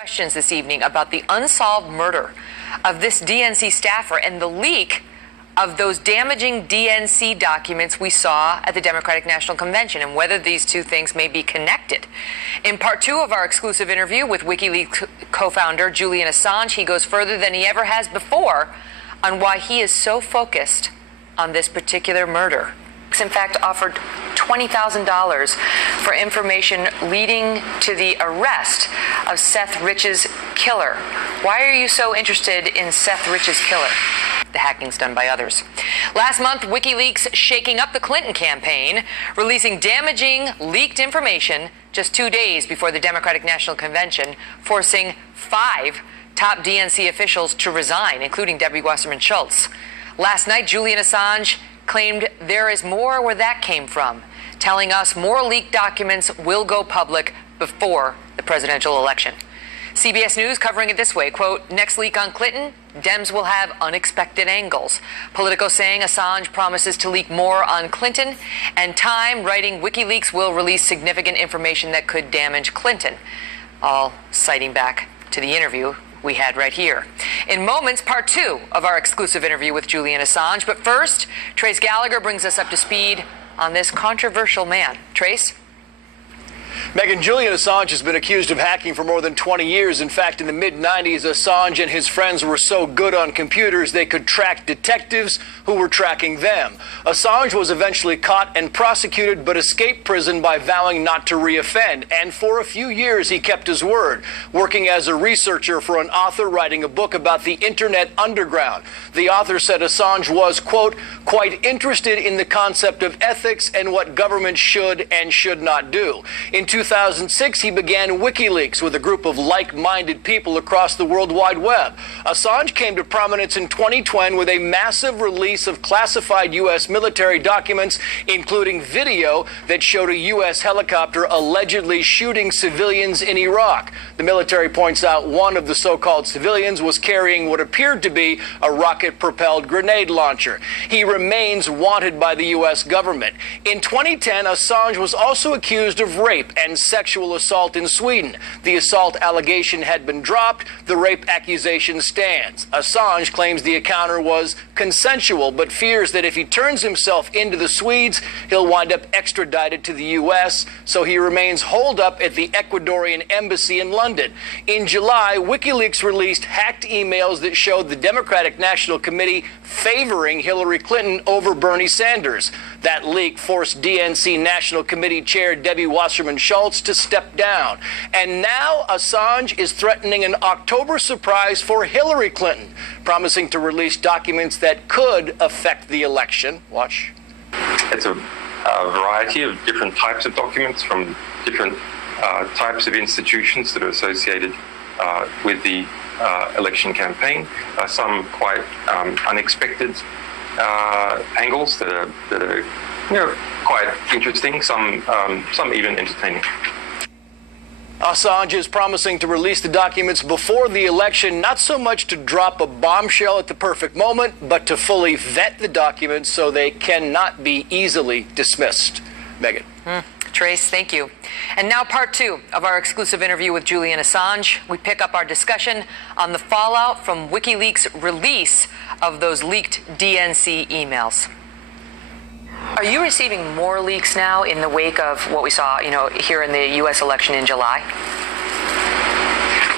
Questions this evening about the unsolved murder of this DNC staffer and the leak of those damaging DNC documents we saw at the Democratic National Convention, and whether these two things may be connected. In part two of our exclusive interview with WikiLeaks co-founder Julian Assange, he goes further than he ever has before on why he is so focused on this particular murder. In fact, offered $20,000 for information leading to the arrest of Seth Rich's killer. Why are you so interested in Seth Rich's killer? The hacking's done by others. Last month, WikiLeaks shaking up the Clinton campaign, releasing damaging, leaked information just 2 days before the Democratic National Convention, forcing 5 top DNC officials to resign, including Debbie Wasserman Schultz. Last night, Julian Assange claimed there is more where that came from, telling us more leaked documents will go public before the presidential election. CBS News covering it this way, quote, next leak on Clinton, Dems will have unexpected angles. Politico saying Assange promises to leak more on Clinton, and Time writing WikiLeaks will release significant information that could damage Clinton. All citing back to the interview we had right here. In moments, part two of our exclusive interview with Julian Assange. But first, Trace Gallagher brings us up to speed on this controversial man. Trace? Megan, Julian Assange has been accused of hacking for more than 20 years. In fact, in the mid-90s, Assange and his friends were so good on computers they could track detectives who were tracking them. Assange was eventually caught and prosecuted, but escaped prison by vowing not to reoffend. And for a few years, he kept his word, working as a researcher for an author writing a book about the Internet underground. The author said Assange was, quote, quite interested in the concept of ethics and what government should and should not do. In 2006, he began WikiLeaks with a group of like-minded people across the World Wide Web. Assange came to prominence in 2020 with a massive release of classified U.S. military documents, including video that showed a U.S. helicopter allegedly shooting civilians in Iraq. The military points out one of the so-called civilians was carrying what appeared to be a rocket-propelled grenade launcher. He remains wanted by the U.S. government. In 2010, Assange was also accused of rape and sexual assault in Sweden. The assault allegation had been dropped. The rape accusation stands. Assange claims the encounter was consensual, but fears that if he turns himself into the Swedes, he'll wind up extradited to the U.S., so he remains holed up at the Ecuadorian embassy in London. In July, WikiLeaks released hacked emails that showed the Democratic National Committee favoring Hillary Clinton over Bernie Sanders. That leak forced DNC National Committee Chair Debbie Wasserman Schultz to step down. And now Assange is threatening an October surprise for Hillary Clinton, promising to release documents that could affect the election. Watch. It's a variety of different types of documents from different types of institutions that are associated with the election campaign. Some quite unexpected angles that are quite interesting, some even entertaining. Assange is promising to release the documents before the election, not so much to drop a bombshell at the perfect moment, but to fully vet the documents so they cannot be easily dismissed. Megan. Trace, thank you. And now part two of our exclusive interview with Julian Assange. We pick up our discussion on the fallout from WikiLeaks' release of those leaked DNC emails. Are you receiving more leaks now in the wake of what we saw, here in the U.S. election in July?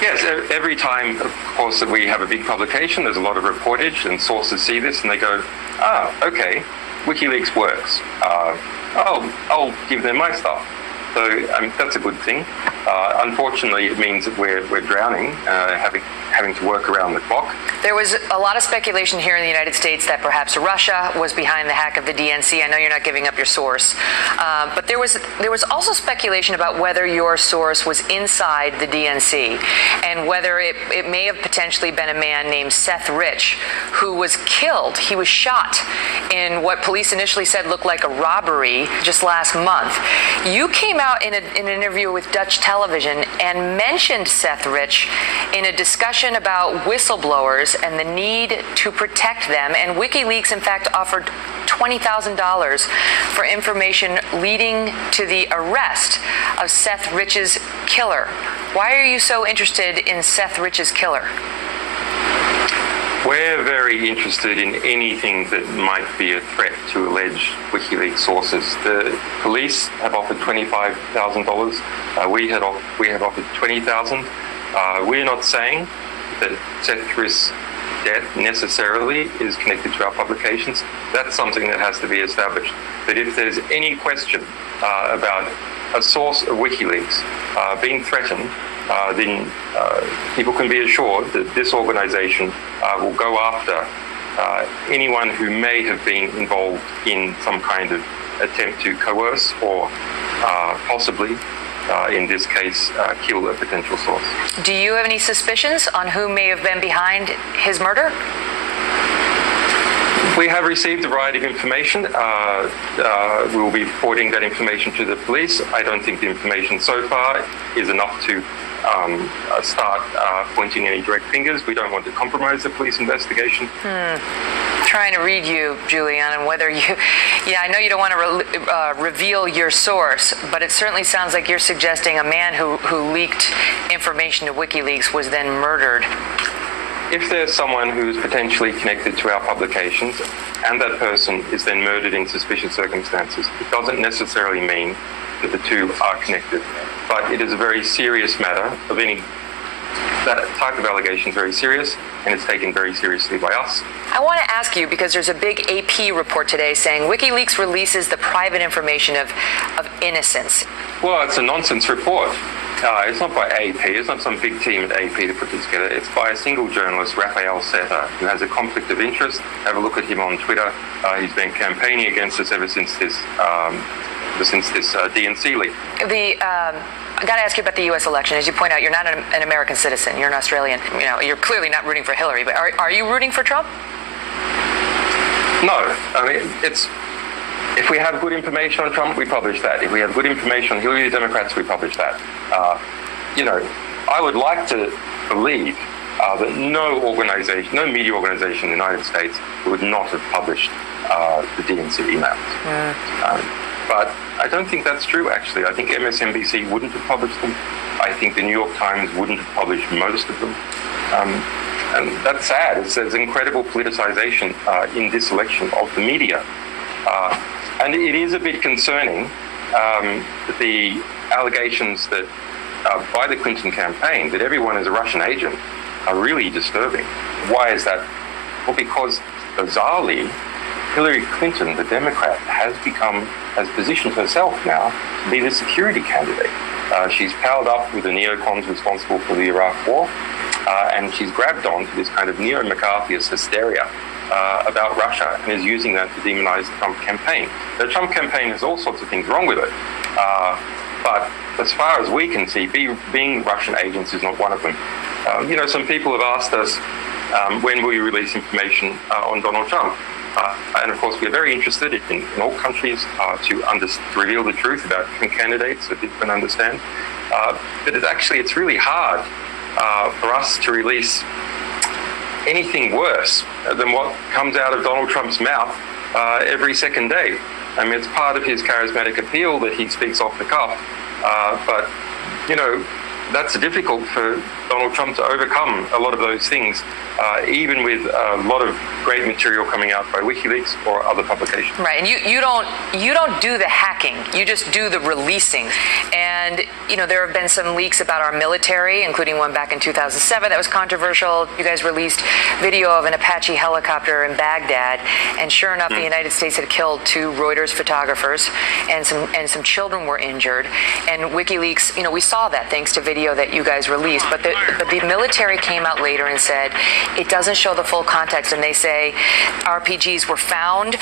Yes, every time, of course, that we have a big publication, there's a lot of reportage, and sources see this and they go, okay, WikiLeaks works. I'll give them my stuff. So that's a good thing. Unfortunately, it means that we're drowning, having to work around the clock. There was a lot of speculation here in the United States that perhaps Russia was behind the hack of the DNC. I know you're not giving up your source, but there was also speculation about whether your source was inside the DNC and whether it may have potentially been a man named Seth Rich who was killed. He was shot in what police initially said looked like a robbery just last month. You came out in an interview with Dutch television and mentioned Seth Rich in a discussion about whistleblowers and the need to protect them. And WikiLeaks, in fact, offered $20,000 for information leading to the arrest of Seth Rich's killer. Why are you so interested in Seth Rich's killer? We're very interested in anything that might be a threat to alleged WikiLeaks sources. The police have offered $25,000. We have offered $20,000. We're not saying that Seth Rich's death necessarily is connected to our publications. That's something that has to be established. But if there's any question about a source of WikiLeaks being threatened, then people can be assured that this organization will go after anyone who may have been involved in some kind of attempt to coerce or possibly, in this case, kill a potential source. Do you have any suspicions on who may have been behind his murder? We have received a variety of information. We will be forwarding that information to the police. I don't think the information so far is enough to start pointing any direct fingers. We don't want to compromise the police investigation. Trying to read you, Julian, and whether you, I know you don't want to reveal your source, but it certainly sounds like you're suggesting a man who leaked information to WikiLeaks was then murdered. If there's someone who's potentially connected to our publications and that person is then murdered in suspicious circumstances, it doesn't necessarily mean that the two are connected. But it is a very serious matter that type of allegation is very serious, and it's taken very seriously by us. I want to ask you, because there's a big AP report today saying WikiLeaks releases the private information of innocents. Well, it's a nonsense report. It's not by AP. It's not some big team at AP that put this together. It's by a single journalist, Raphael Seta, who has a conflict of interest. Have a look at him on Twitter. He's been campaigning against us ever since this DNC leak. I got to ask you about the U.S. election. As you point out, you're not an American citizen. You're an Australian. You know, you're clearly not rooting for Hillary. But are you rooting for Trump? No. I mean, if we have good information on Trump, we publish that. If we have good information on Hillary, the Democrats, we publish that. I would like to believe that no media organization in the United States would not have published the DNC emails. But I don't think that's true, actually. I think MSNBC wouldn't have published them. I think the New York Times wouldn't have published most of them. And that's sad. There's incredible politicization in this election of the media. And it is a bit concerning, the allegations that by the Clinton campaign that everyone is a Russian agent are really disturbing. Why is that? Well, because bizarrely, Hillary Clinton, the Democrat, has positioned herself now to be the security candidate. She's powered up with the neocons responsible for the Iraq War, and she's grabbed on to this kind of neo-McCarthyist hysteria about Russia and is using that to demonize the Trump campaign. The Trump campaign has all sorts of things wrong with it, but as far as we can see, being Russian agents is not one of them. Some people have asked us, when will you release information on Donald Trump? And of course, we're very interested in all countries to reveal the truth about different candidates that people can understand. But it's really hard for us to release anything worse than what comes out of Donald Trump's mouth every second day. I mean, it's part of his charismatic appeal that he speaks off the cuff. But that's difficult for Donald Trump to overcome a lot of those things, even with a lot of great material coming out by WikiLeaks or other publications. Right, and you don't do the hacking, you just do the releasing. And there have been some leaks about our military, including one back in 2007 that was controversial. You guys released video of an Apache helicopter in Baghdad, and sure enough, the United States had killed 2 Reuters photographers, and some children were injured. And WikiLeaks, we saw that thanks to video that you guys released, but the military came out later and said it doesn't show the full context, and they say RPGs were found.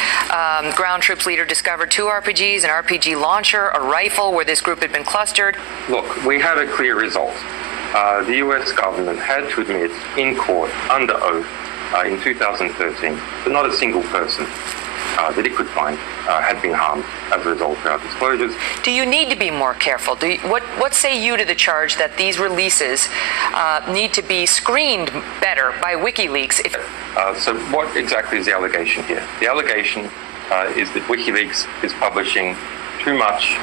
Ground troops leader discovered 2 RPGs, an RPG launcher, a rifle where this group had been clustered. Look, we had a clear result. The US government had to admit in court, under oath, in 2013, that not a single person that it could find had been harmed as a result of our disclosures. Do you need to be more careful? What say you to the charge that these releases need to be screened better by WikiLeaks? So what exactly is the allegation here? The allegation is that WikiLeaks is publishing too much